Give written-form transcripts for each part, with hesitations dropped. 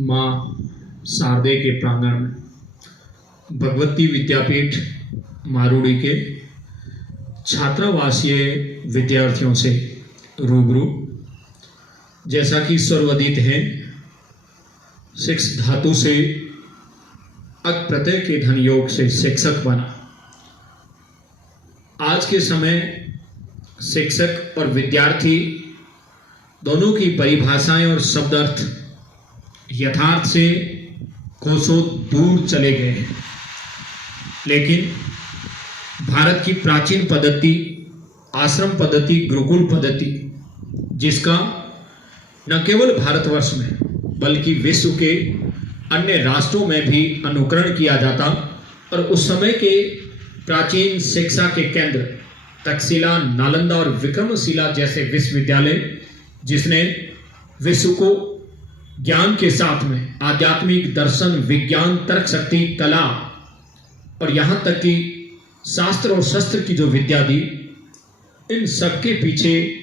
माँ शारदे के प्रांगण में भगवती विद्यापीठ मारूड़ी के छात्रावासीय विद्यार्थियों से रूबरू। जैसा कि सर्वविदित है, शिक्ष धातु से अक प्रत्यय के धन योग से शिक्षक बना। आज के समय शिक्षक और विद्यार्थी दोनों की परिभाषाएं और शब्द अर्थ यथार्थ से कोसों दूर चले गए हैं। लेकिन भारत की प्राचीन पद्धति, आश्रम पद्धति, गुरुकुल पद्धति, जिसका न केवल भारतवर्ष में बल्कि विश्व के अन्य राष्ट्रों में भी अनुकरण किया जाता, और उस समय के प्राचीन शिक्षा के केंद्र तक्षशिला, नालंदा और विक्रमशिला जैसे विश्वविद्यालय, जिसने विश्व को ज्ञान के साथ में आध्यात्मिक, दर्शन, विज्ञान, तर्क शक्ति, कला और यहाँ तक कि शास्त्र और शस्त्र की जो विद्या दी, इन सबके पीछे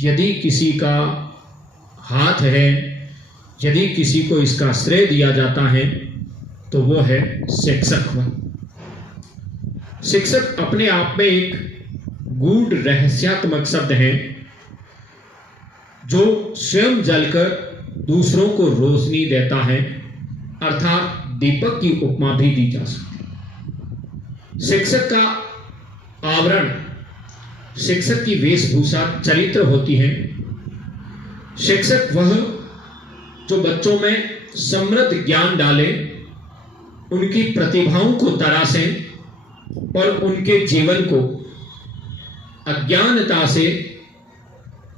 यदि किसी का हाथ है, यदि किसी को इसका श्रेय दिया जाता है, तो वो है शिक्षक। शिक्षक अपने आप में एक गूढ़ रहस्यात्मक शब्द है, जो स्वयं जलकर दूसरों को रोशनी देता है, अर्थात दीपक की उपमा भी दी जा सकती है। शिक्षक का आवरण, शिक्षक की वेशभूषा चरित्र होती है। शिक्षक वह जो बच्चों में समृद्ध ज्ञान डाले, उनकी प्रतिभाओं को तराशे और उनके जीवन को अज्ञानता से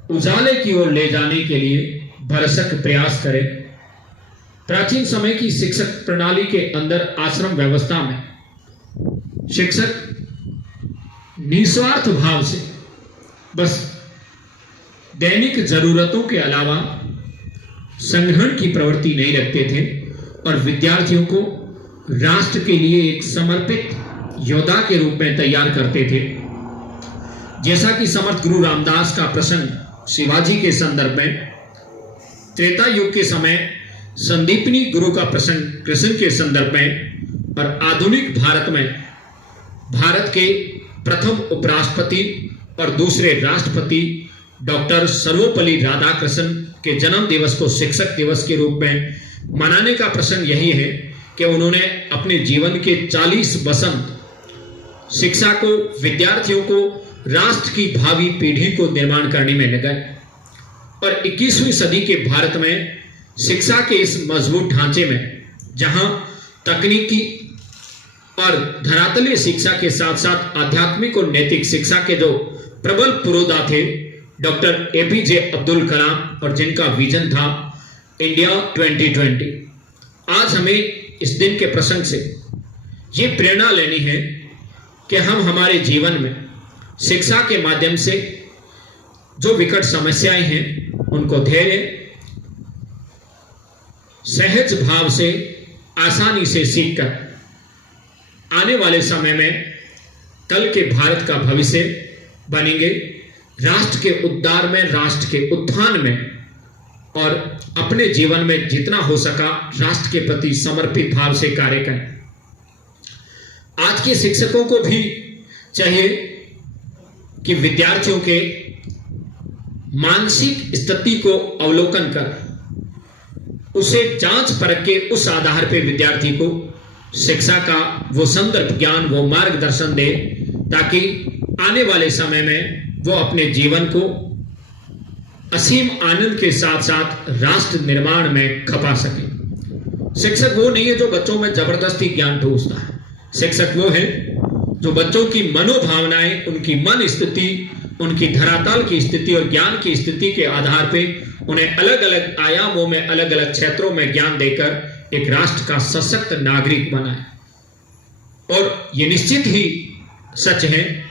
उजाले की ओर ले जाने के लिए भरसक प्रयास करे। प्राचीन समय की शिक्षक प्रणाली के अंदर आश्रम व्यवस्था में शिक्षक निस्वार्थ भाव से बस दैनिक जरूरतों के अलावा संग्रहण की प्रवृत्ति नहीं रखते थे और विद्यार्थियों को राष्ट्र के लिए एक समर्पित योद्धा के रूप में तैयार करते थे। जैसा कि समर्थ गुरु रामदास का प्रसंग शिवाजी के संदर्भ में, त्रेता युग के समय संदीपनी गुरु का प्रसंग कृष्ण के संदर्भ में, और आधुनिक भारत में भारत के प्रथम उपराष्ट्रपति और दूसरे राष्ट्रपति डॉक्टर सर्वपल्ली राधाकृष्णन के जन्म दिवस को शिक्षक दिवस के रूप में मनाने का प्रसंग यही है कि उन्होंने अपने जीवन के 40 वसंत शिक्षा को, विद्यार्थियों को, राष्ट्र की भावी पीढ़ी को निर्माण करने में लगाए। और 21वीं सदी के भारत में शिक्षा के इस मजबूत ढांचे में, जहां तकनीकी और धरातलीय शिक्षा के साथ साथ आध्यात्मिक और नैतिक शिक्षा के जो प्रबल पुरोधा थे, डॉक्टर एपीजे अब्दुल कलाम, और जिनका विजन था इंडिया 2020, आज हमें इस दिन के प्रसंग से ये प्रेरणा लेनी है कि हम हमारे जीवन में शिक्षा के माध्यम से जो विकट समस्याएं हैं, उनको धैर्य, सहज भाव से, आसानी से सीखकर आने वाले समय में कल के भारत का भविष्य बनेंगे। राष्ट्र के उद्धार में, राष्ट्र के उत्थान में, और अपने जीवन में जितना हो सका राष्ट्र के प्रति समर्पित भाव से कार्य करें। आज के शिक्षकों को भी चाहिए कि विद्यार्थियों के मानसिक स्थिति को अवलोकन कर उसे जांच परख के उस आधार पर विद्यार्थी को शिक्षा का वो संदर्भ ज्ञान, वो मार्गदर्शन दे, ताकि आने वाले समय में वो अपने जीवन को असीम आनंद के साथ साथ राष्ट्र निर्माण में खपा सके। शिक्षक वो नहीं है जो बच्चों में जबरदस्ती ज्ञान ठूसता है। शिक्षक वो है जो बच्चों की मनोभावनाएं, उनकी मन स्थिति, उनकी धरातल की स्थिति और ज्ञान की स्थिति के आधार पर उन्हें अलग अलग आयामों में, अलग अलग क्षेत्रों में ज्ञान देकर एक राष्ट्र का सशक्त नागरिक बनाए। और ये निश्चित ही सच है,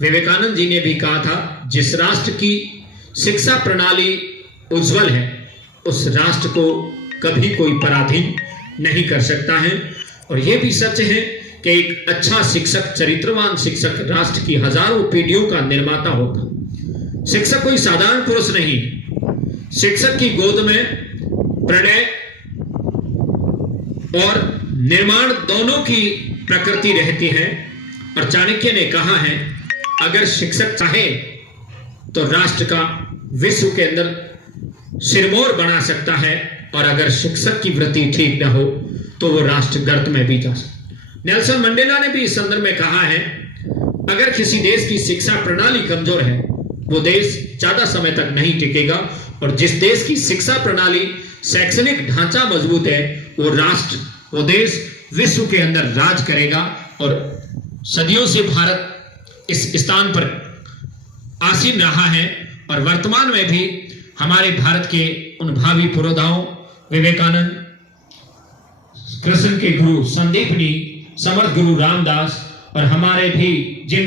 विवेकानंद जी ने भी कहा था, जिस राष्ट्र की शिक्षा प्रणाली उज्जवल है, उस राष्ट्र को कभी कोई पराधीन नहीं कर सकता है। और यह भी सच है कि एक अच्छा शिक्षक, चरित्रवान शिक्षक राष्ट्र की हजारों पीढ़ियों का निर्माता होता। शिक्षक कोई साधारण पुरुष नहीं। शिक्षक की गोद में प्रणय, और निर्माण दोनों की प्रकृति रहती है। और चाणक्य ने कहा है, अगर शिक्षक चाहे तो राष्ट्र का विश्व के अंदर सिरमौर बना सकता है, और अगर शिक्षक की वृत्ति ठीक न हो तो वो राष्ट्र गर्त में भी जा सकता। नेल्सन मंडेला ने भी इस संदर्भ में कहा है, अगर किसी देश की शिक्षा प्रणाली कमजोर है वो देश ज्यादा समय तक नहीं टिकेगा, और जिस देश की शिक्षा प्रणाली शैक्षणिक ढांचा मजबूत है वो राष्ट्र, वो देश विश्व के अंदर राज करेगा। और सदियों से भारत इस स्थान पर आसीन रहा है, और वर्तमान में भी हमारे भारत के उन भावी पुरोधाओं विवेकानंद, कृष्ण के गुरु संदीपनी, समर्थ गुरु रामदास, और हमारे भी जिन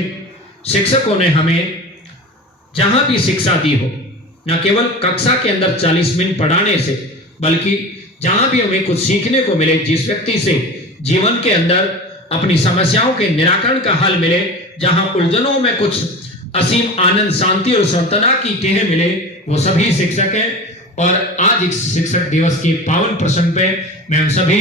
शिक्षकों ने हमें जहां भी शिक्षा दी हो, न केवल कक्षा के अंदर 40 मिनट पढ़ाने से, बल्कि जहां भी हमें कुछ सीखने को मिले, जिस व्यक्ति से जीवन के अंदर अपनी समस्याओं के निराकरण का हल मिले, जहां उलझनों में कुछ असीम आनंद, शांति और सांत्वना की टेहें मिले, वो सभी शिक्षक हैं। और आज इस शिक्षक दिवस के पावन प्रसंग पे मैं उन सभी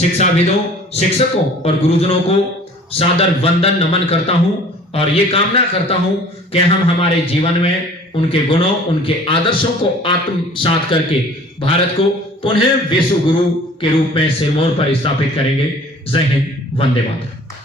शिक्षाविदों, शिक्षकों और गुरुजनों को सादर वंदन नमन करता हूं, और ये कामना करता हूं कि हम हमारे जीवन में उनके गुणों, उनके आदर्शों को आत्मसात करके भारत को पुनः विश्व गुरु के रूप में सिरमौर पर स्थापित करेंगे। जय हिंद, वंदे मातरम।